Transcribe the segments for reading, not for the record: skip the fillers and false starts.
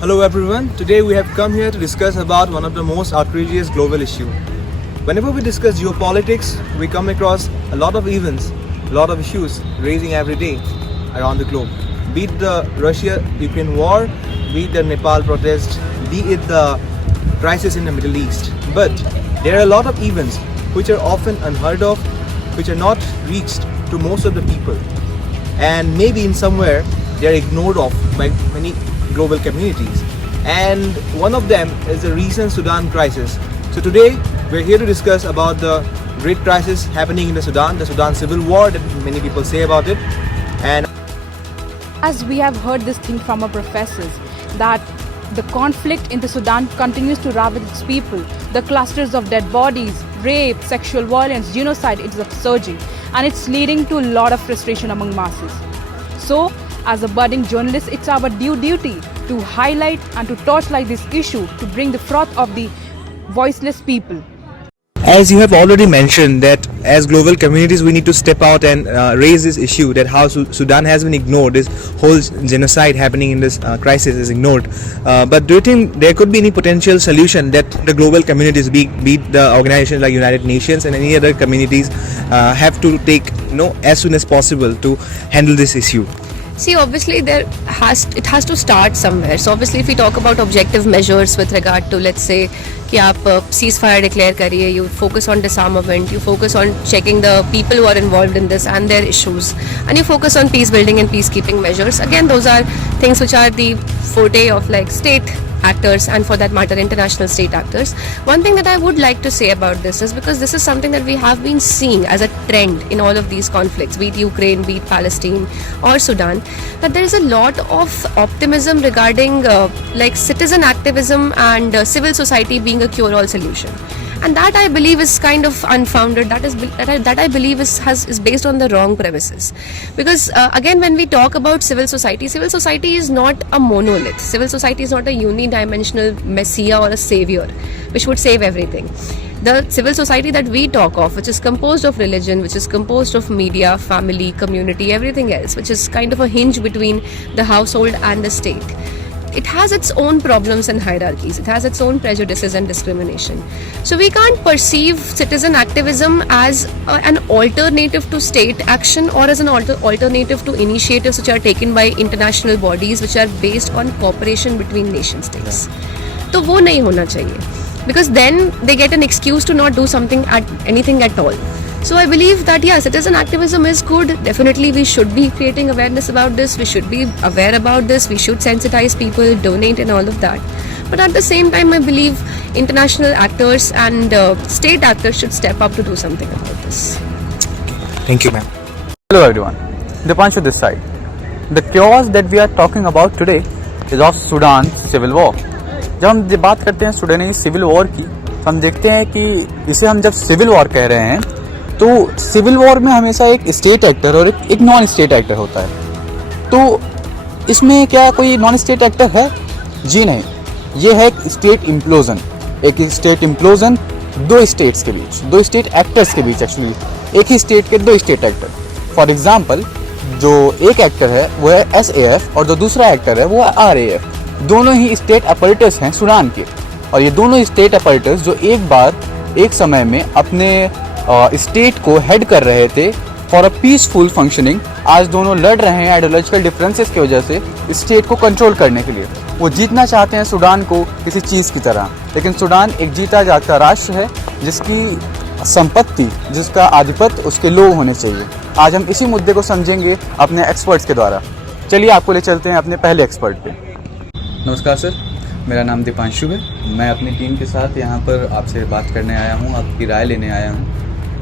Hello everyone. Today we have come here to discuss about one of the most outrageous global issue. Whenever we discuss geopolitics, we come across a lot of events, a lot of issues raising every day around the globe. Be it the Russia-Ukraine war, be it the Nepal protest, be it the crisis in the Middle East. But there are a lot of events which are often unheard of, which are not reached to most of the people, and maybe in somewhere they are ignored of by many global communities. And one of them is the recent Sudan crisis. So today we're here to discuss about the great crisis happening in the Sudan civil war that many people say about it. And as we have heard this thing from our professors, that the conflict in the Sudan continues to ravage its people. The clusters of dead bodies, rape, sexual violence, genocide, it is surging, and it's leading to a lot of frustration among masses. So, as a budding journalist, it's our duty to highlight and to torchlight this issue to bring the froth of the voiceless people. as you have already mentioned that as global communities we need to step out and raise this issue that how Sudan has been ignored, this whole genocide happening in this crisis is ignored. But do you think there could be any potential solution that the global communities, be it the organizations like United Nations and any other communities, have to take as soon as possible to handle this issue? See, obviously it has to start somewhere. So obviously if we talk about objective measures with regard to, let's say, कि आप ceasefire declare करिए, you focus on disarmament, you focus on checking the people who are involved in this and their issues, and you focus on peace building and peacekeeping measures. Again, those are things which are the forte of like state actors and for that matter international state actors. One thing that I would like to say about this is because this is something that we have been seeing as a trend in all of these conflicts, be it Ukraine, be it Palestine or Sudan, that there is a lot of optimism regarding like citizen activism and civil society being a cure-all solution. And that I believe is kind of unfounded. That I believe is based on the wrong premises. Because again, when we talk about civil society is not a monolith. Civil society is not a unidimensional messiah or a savior which would save everything. The civil society that we talk of, which is composed of religion, which is composed of media, family, community, everything else, which is kind of a hinge between the household and the state, it has its own problems and hierarchies. It has its own prejudices and discrimination. So we can't perceive citizen activism as an alternative to state action or as an alternative to initiatives which are taken by international bodies which are based on cooperation between nation states. तो वो नहीं होना चाहिए, because then they get an excuse to not do anything at all. So I believe that citizen activism is good. Definitely we should be creating awareness about this. We should be aware about this. We should sensitize people, donate and all of that. But at the same time, I believe international actors and state actors should step up to do something about this. Thank you, ma'am. Hello everyone, Dipanshu this side. The chaos that we are talking about today is of Sudan's civil war. जब हम बात करते हैं सुडानी civil war की, तो हम देखते हैं कि इसे हम जब सिविल वॉर कह रहे हैं तो सिविल वॉर में हमेशा एक स्टेट एक्टर और एक नॉन स्टेट एक्टर होता है. तो इसमें क्या कोई नॉन स्टेट एक्टर है? जी नहीं, ये है एक स्टेट इम्प्लोजन. एक स्टेट इम्प्लोजन दो स्टेट्स के बीच, दो स्टेट एक्टर्स के बीच, एक्चुअली एक ही स्टेट के दो स्टेट एक्टर. फॉर एग्जांपल, जो एक एक्टर है वो है SAF और जो दूसरा एक्टर है वो है RAF. दोनों ही स्टेट अपरेटर्स हैं सुडान के, और ये दोनों स्टेट अपरेटर्स जो एक समय में अपने स्टेट को हेड कर रहे थे फॉर अ पीसफुल फंक्शनिंग, आज दोनों लड़ रहे हैं आइडियोलॉजिकल डिफरेंसेस की वजह से स्टेट को कंट्रोल करने के लिए. वो जीतना चाहते हैं सुडान को किसी चीज़ की तरह, लेकिन सुडान एक जीता जागता राष्ट्र है जिसकी संपत्ति, जिसका आधिपत्य उसके लोग होने चाहिए. आज हम इसी मुद्दे को समझेंगे अपने एक्सपर्ट्स के द्वारा. चलिए आपको ले चलते हैं अपने पहले एक्सपर्ट पे. नमस्कार सर, मेरा नाम दीपांशु है. मैं अपनी टीम के साथ यहाँ पर आपसे बात करने आया हूँ, आपकी राय लेने आया हूँ.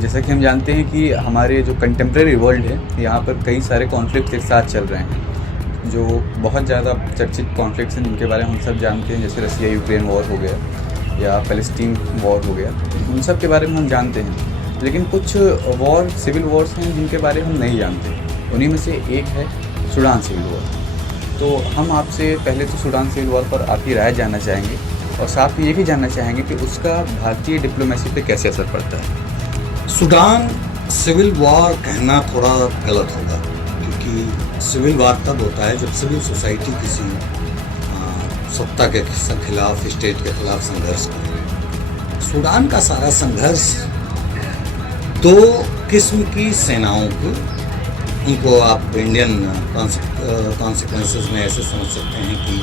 जैसा कि हम जानते हैं कि हमारे जो कंटेम्प्रेरी वर्ल्ड है, यहाँ पर कई सारे कॉन्फ्लिक्ट्स एक साथ चल रहे हैं जो बहुत ज़्यादा चर्चित कॉन्फ्लिक्ट्स हैं, जिनके बारे में हम सब जानते हैं. जैसे रसिया यूक्रेन वॉर हो गया या फ़लस्तीन वॉर हो गया, उन सब के बारे में हम जानते हैं. लेकिन कुछ वॉर, सिविल वॉर्स हैं जिनके बारे में हम नहीं जानते. उन्हीं में से एक है सुडान सिविल वॉर. तो हम आपसे पहले तो सुडान सिविल वॉर पर आपकी राय जानना चाहेंगे और साथ में ये भी जानना चाहेंगे कि उसका भारतीय डिप्लोमेसी पे कैसे असर पड़ता है. सुडान सिविल वॉर कहना थोड़ा गलत होगा, क्योंकि सिविल वॉर तब होता है जब सिविल सोसाइटी किसी सत्ता के खिलाफ, स्टेट के खिलाफ संघर्ष किया। सूडान का सारा संघर्ष दो किस्म की सेनाओं को, उनको आप इंडियन कॉन्सिक्वेंसेस में ऐसे समझ सकते हैं कि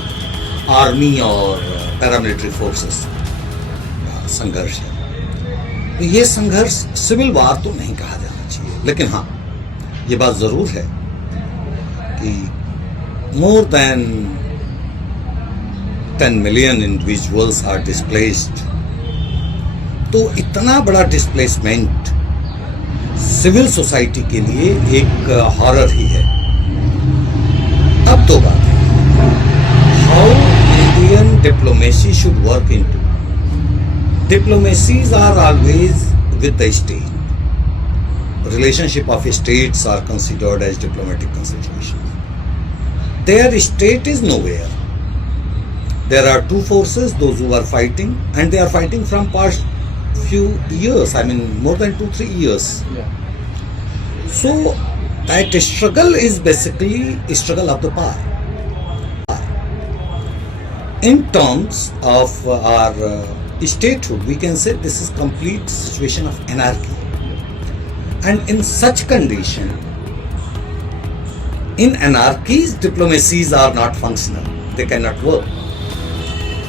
आर्मी और पैरामिलिट्री फोर्सेस संघर्ष है। तो ये संघर्ष सिविल वार तो नहीं कहा जाना चाहिए, लेकिन हाँ ये बात जरूर है कि more than 10 million individuals are displaced. तो इतना बड़ा डिस्प्लेसमेंट सिविल सोसाइटी के लिए एक हॉरर ही है। अब दो बातें, how Indian diplomacy should work into. Diplomacies are always with the state. Relationship of states are considered as diplomatic considerations. Their state is nowhere. There are two forces, those who are fighting, and they are fighting from past few years. I mean, more than 2-3 years. So that struggle is basically a struggle of the power. In terms of our statehood, we can say this is complete situation of anarchy, and in such condition, in anarchies, diplomacies are not functional, they cannot work.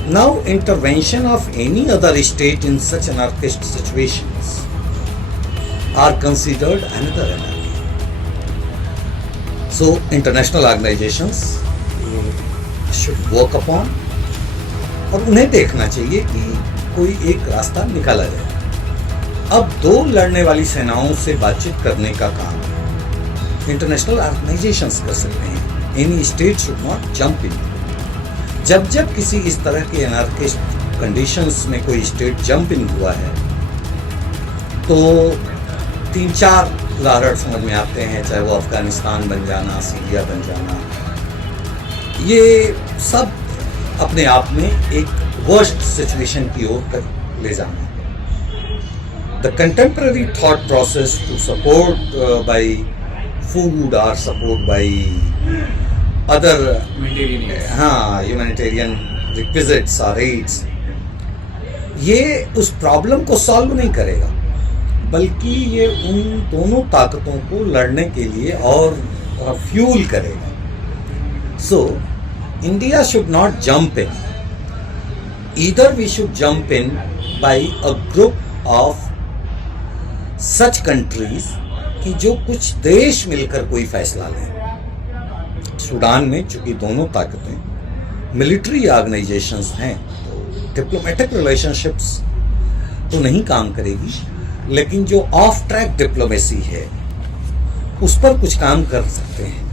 Now intervention of any other state in such anarchist situations are considered another anarchy. So international organizations should work upon, और उन्हें देखना चाहिए कि कोई एक रास्ता निकाला जाए। अब दो लड़ने वाली सेनाओं से बातचीत करने का काम इंटरनेशनल ऑर्गेनाइजेशंस कर सकते हैं। Any state should not jump in. जब जब किसी इस तरह के एनार्किस्ट कंडीशंस में कोई स्टेट जंप इन हुआ है तो 3-4 उदाहरण समझ में आते हैं, चाहे वो अफगानिस्तान बन जाना, सीरिया बन जाना, ये सब अपने आप में एक वर्स्ट सिचुएशन की ओर ले जाना। The contemporary thought process to support by food और support by other humanitarian requisites और एड्स, ये उस प्रॉब्लम को सॉल्व नहीं करेगा, बल्कि ये उन दोनों ताकतों को लड़ने के लिए और फ्यूल करेगा। सो India should not jump in. Either we should jump in by a group of such countries कि जो कुछ देश मिलकर कोई फैसला लें। सूडान में चूंकि दोनों ताकतें मिलिट्री ऑर्गेनाइजेशंस हैं, तो डिप्लोमेटिक रिलेशनशिप्स तो नहीं काम करेगी, लेकिन जो ऑफ ट्रैक डिप्लोमेसी है उस पर कुछ काम कर सकते हैं।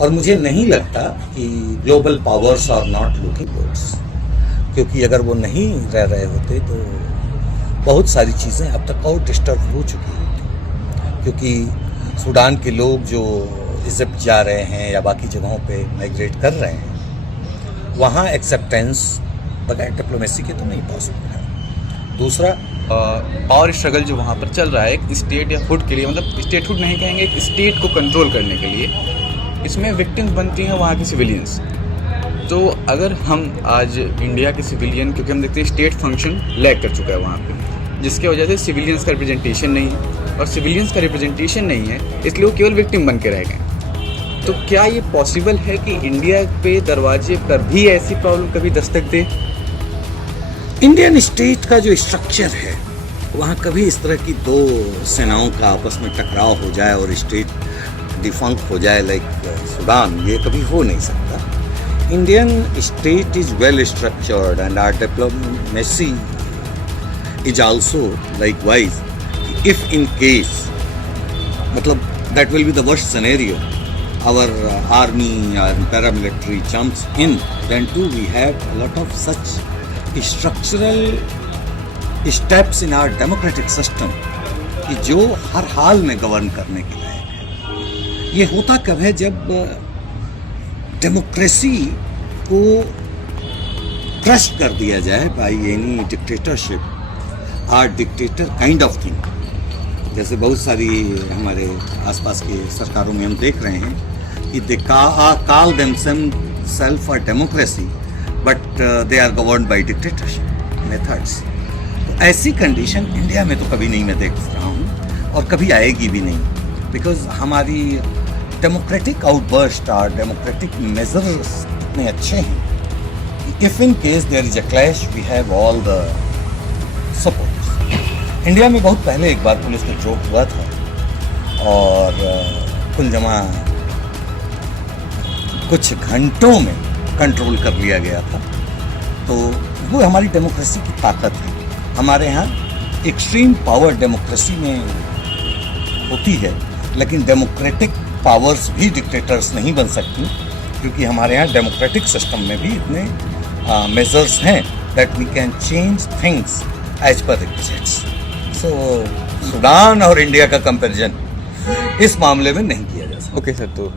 और मुझे नहीं लगता कि global powers are not looking towards, क्योंकि अगर वो नहीं रह रहे होते तो बहुत सारी चीज़ें अब तक और डिस्टर्ब हो चुकी होती, क्योंकि सूडान के लोग जो इजिप्ट जा रहे हैं या बाकी जगहों पे माइग्रेट कर रहे हैं, वहाँ एक्सेप्टेंस बगैर डिप्लोमेसी के तो नहीं पॉसिबल है। दूसरा पावर स्ट्रगल जो वहाँ पर चल रहा है एक स्टेट या हुड के लिए, मतलब स्टेटहुड नहीं कहेंगे, एक स्टेट को कंट्रोल करने के लिए, इसमें विक्टिम्स बनती हैं वहाँ के सिविलियंस। तो अगर हम आज इंडिया के सिविलियन, क्योंकि हम देखते हैं स्टेट फंक्शन लैग कर चुका है वहाँ पे, जिसके वजह से सिविलियंस का रिप्रेजेंटेशन नहीं है, और सिविलियंस का रिप्रेजेंटेशन नहीं है इसलिए वो केवल विक्टिम बन के रह गए। तो क्या ये पॉसिबल है कि इंडिया पे दरवाजे पर भी ऐसी प्रॉब्लम कभी दस्तक दे? इंडियन स्टेट का जो स्ट्रक्चर है वहाँ कभी इस तरह की दो सेनाओं का आपस में टकराव हो जाए और स्टेट डिफंक्ट हो जाए लाइक सूडान, ये कभी हो नहीं सकता। Indian state is well structured and our diplomacy is also likewise. If in case, मतलब that will be the worst scenario, our army और paramilitary jumps in, then too we have a lot of such structural steps in our democratic system कि जो हर हाल में govern करने के लिए। ये होता कब है? जब डेमोक्रेसी को क्रश कर दिया जाए बाय एनी डिक्टेटरशिप और डिक्टेटर काइंड ऑफ थिंग। जैसे बहुत सारी हमारे आसपास के सरकारों में हम देख रहे हैं कि they call themselves a democracy but they are governed by dictatorship methods. तो ऐसी कंडीशन इंडिया में तो कभी नहीं मैं देख रहा हूँ और कभी आएगी भी नहीं, बिकॉज हमारी डेमोक्रेटिक आउटबर्स्ट और डेमोक्रेटिक मेजर्स इतने अच्छे हैं कि if in case there is a clash we have all the support. India में बहुत पहले एक बार पुलिस में ड्रॉप हुआ था और कुल जमा कुछ घंटों में कंट्रोल कर लिया गया था। तो वो हमारी डेमोक्रेसी की ताकत है। हमारे यहाँ एक्सट्रीम पावर डेमोक्रेसी में होती है, लेकिन डेमोक्रेटिक पावर्स भी डिक्टेटर्स नहीं बन सकती, क्योंकि हमारे यहाँ डेमोक्रेटिक सिस्टम में भी इतने मेजर्स हैं that we can change things as per requests. So Sudan और इंडिया का कंपैरिजन इस मामले में नहीं किया जा सकता। ओके सर, तो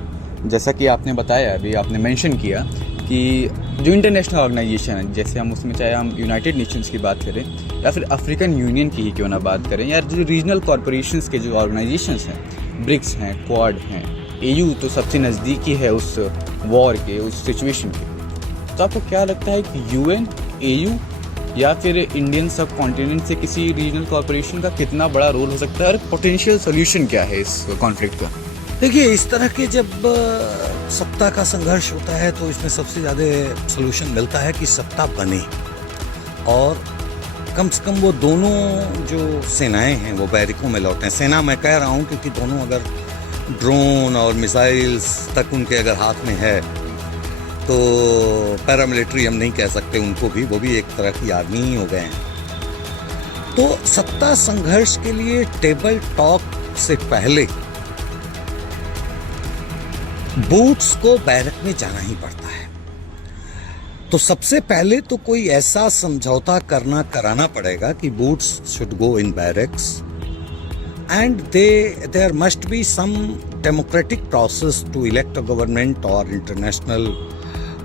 जैसा कि आपने बताया, अभी आपने मेंशन किया कि जो इंटरनेशनल ऑर्गेनाइजेशन है, जैसे हम उसमें चाहे हम यूनाइटेड नेशंस की बात करें या फिर अफ्रीकन यूनियन की ही क्यों ना बात करें, या जो रीजनल कॉरपोरेशंस के जो ऑर्गेनाइजेशंस हैं, ब्रिक्स हैं, क्वाड हैं, एयू तो सबसे नज़दीकी है उस वॉर के, उस सिचुएशन के। तो आपको क्या लगता है कि यूएन, एयू या फिर इंडियन सब कॉन्टिनेंट से किसी रीजनल कॉरपोरेशन का कितना बड़ा रोल हो सकता है और पोटेंशियल सोल्यूशन क्या है इस कॉन्फ्लिक्ट का? देखिए, इस तरह के जब सत्ता का संघर्ष होता है तो इसमें सबसे ज़्यादा सलूशन मिलता है कि सत्ता बने और कम से कम वो दोनों जो सेनाएं हैं वो बैरिकों में लौटें। सेना मैं कह रहा हूँ क्योंकि दोनों अगर ड्रोन और मिसाइल्स तक उनके अगर हाथ में है तो पैरामिलिट्री हम नहीं कह सकते उनको भी, वो भी एक तरह की आर्मी ही हो गए हैं। तो सत्ता संघर्ष के लिए टेबल टॉक से पहले बूट्स को बैरक में जाना ही पड़ता है। तो सबसे पहले तो कोई ऐसा समझौता कराना पड़ेगा कि boots should go in barracks and there must be some democratic process to elect a government और इंटरनेशनल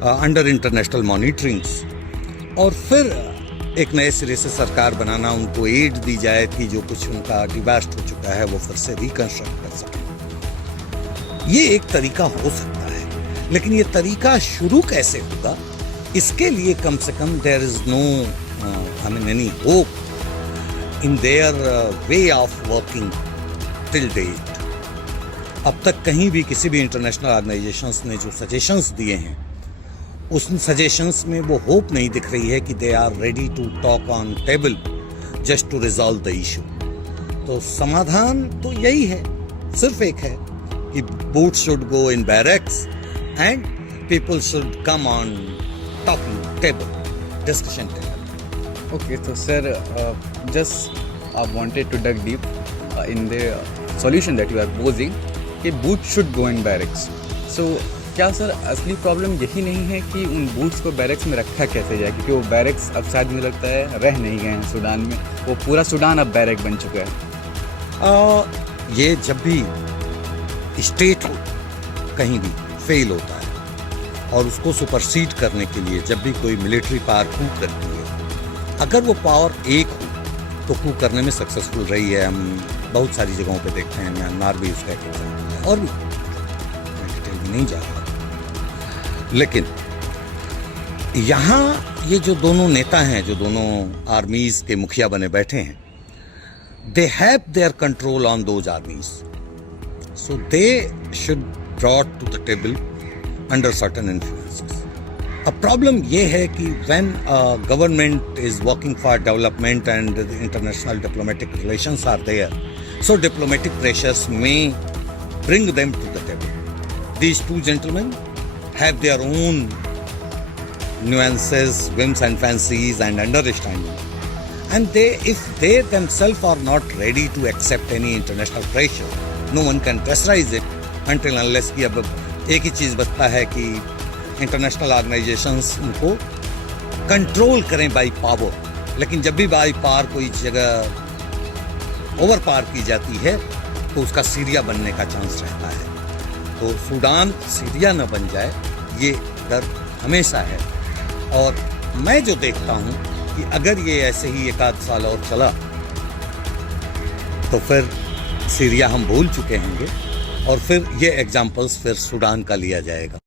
अंडर इंटरनेशनल मॉनिटरिंग्स, और फिर एक नए सिरे से सरकार बनाना, उनको एड दी जाए कि जो कुछ उनका डिवास्ट हो चुका है वो फिर से रिकंस्ट्रक्ट कर सके। ये एक तरीका हो सकता है, लेकिन ये तरीका शुरू कैसे होगा, इसके लिए कम से कम there is no any hope in their way of working till date. अब तक कहीं भी किसी भी इंटरनेशनल ऑर्गेनाइजेशंस ने जो सजेशंस दिए हैं उस सजेशंस में वो होप नहीं दिख रही है कि they are ready to talk on table just to resolve the issue. तो समाधान तो यही है, सिर्फ एक है कि boots should go in barracks and people should come on talking table, discussion table. Okay, so sir, just I wanted to dig deep in the solution that you are posing कि boots should go in barracks. So क्या sir असली problem यही नहीं है कि उन boots को barracks में रखा कैसे जाए, क्योंकि वो बैरक्स अब शायद मुझे लगता है रह नहीं गए हैं सूडान में, वो पूरा सूडान अब बैरक बन चुका है। ये जब भी स्टेट हो कहीं भी फेल होता है और उसको सुपरसीड करने के लिए जब भी कोई मिलिट्री पावर कू करती है, अगर वो पावर एक हो तो कू करने में सक्सेसफुल रही है। हम बहुत सारी जगहों पे देखते हैं, म्यांमार भी उसका एक एग्जाम्पल है, और भी डिटेल में नहीं जा रहा। लेकिन यहाँ ये जो दोनों नेता हैं, जो दोनों आर्मीज के मुखिया बने बैठे हैं, they have their control on those armies, so they should brought to the table under certain influences. A problem ये है कि when a government is working for development and the international diplomatic relations are there, so diplomatic pressures may bring them to the table. These two gentlemen have their own nuances, whims and fancies and understanding. And if they themselves are not ready to accept any international pressure, no one can pressurize it until unless कि अब एक ही चीज़ बचता है कि international organisations उनको control करें by power. लेकिन जब भी बाई पावर कोई जगह ओवर पावर की जाती है तो उसका सीरिया बनने का चांस रहता है। तो सूडान सीरिया न बन जाए, ये डर हमेशा है। और मैं जो देखता हूँ कि अगर ये ऐसे ही एक आध साल और चला तो फिर सीरिया हम भूल चुके होंगे और फिर ये एग्जाम्पल्स फिर सूडान का लिया जाएगा।